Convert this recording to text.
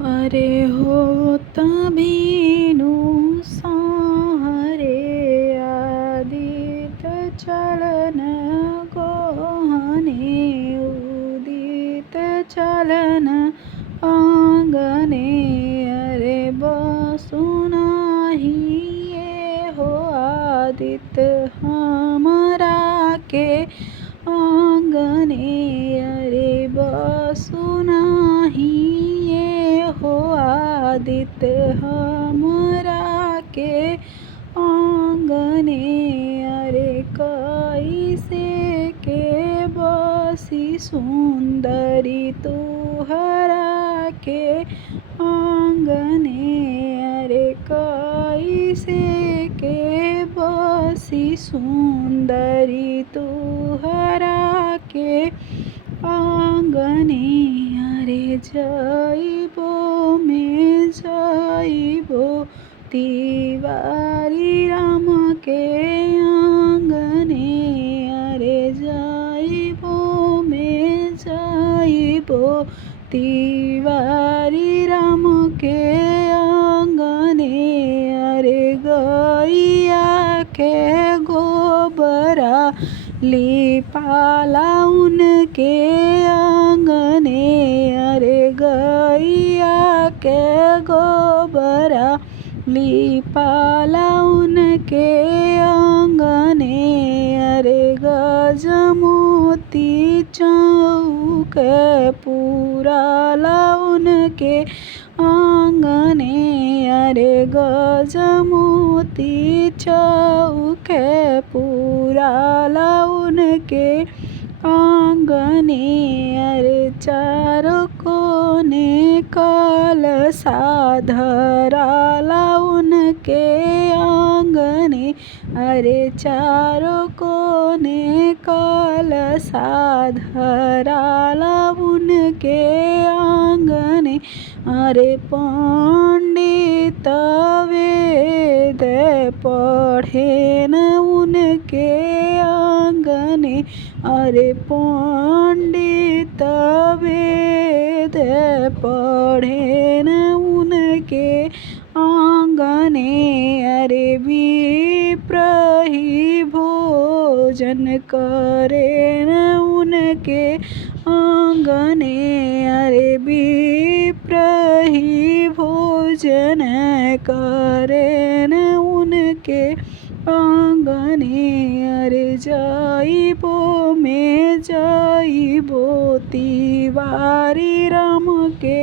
अरे हो तबीनु सारे आदित चलन गोहने उदित चलन आंगने। अरे बसु नाही ये हो आदित हमरा के आंगने। अरे बसु नाही ये हो आदित हमरा के आंगने। अरे कैसे के बसी सुंदरी तुहरा के आंगने। अरे कैसे के बसी सुंदरी तुहरा के आंगने। अरे जाइबो में जाइबो तिवारी राम के आंगने। अरे जाइबो में जाइबो तिवारी राम के आंगने। अरे गैया के गोबरा लिपाला उनके आंगने। अरे गैया के गोबरा लिपाला उनके आंगने। अरे गजमोती चौक पुराला उनके आंगने। अरे गजमोती चौक पुराला उनके आंगने। अरे चारों कोने कलशा धराला उनके आंगने। अरे चारों कोने कलशा धराला उनके आंगने। अरे पंडित वेद पढ़े न उनके आंगने। अरे पंडित वेद पढ़े न उनके आंगने। अरे विप्र ही भोजन करे न उनके आंगने। अरे विप्र ही भोजन करे न उनके आंगने। अरे जाइबो में जाइबो तिवारी राम के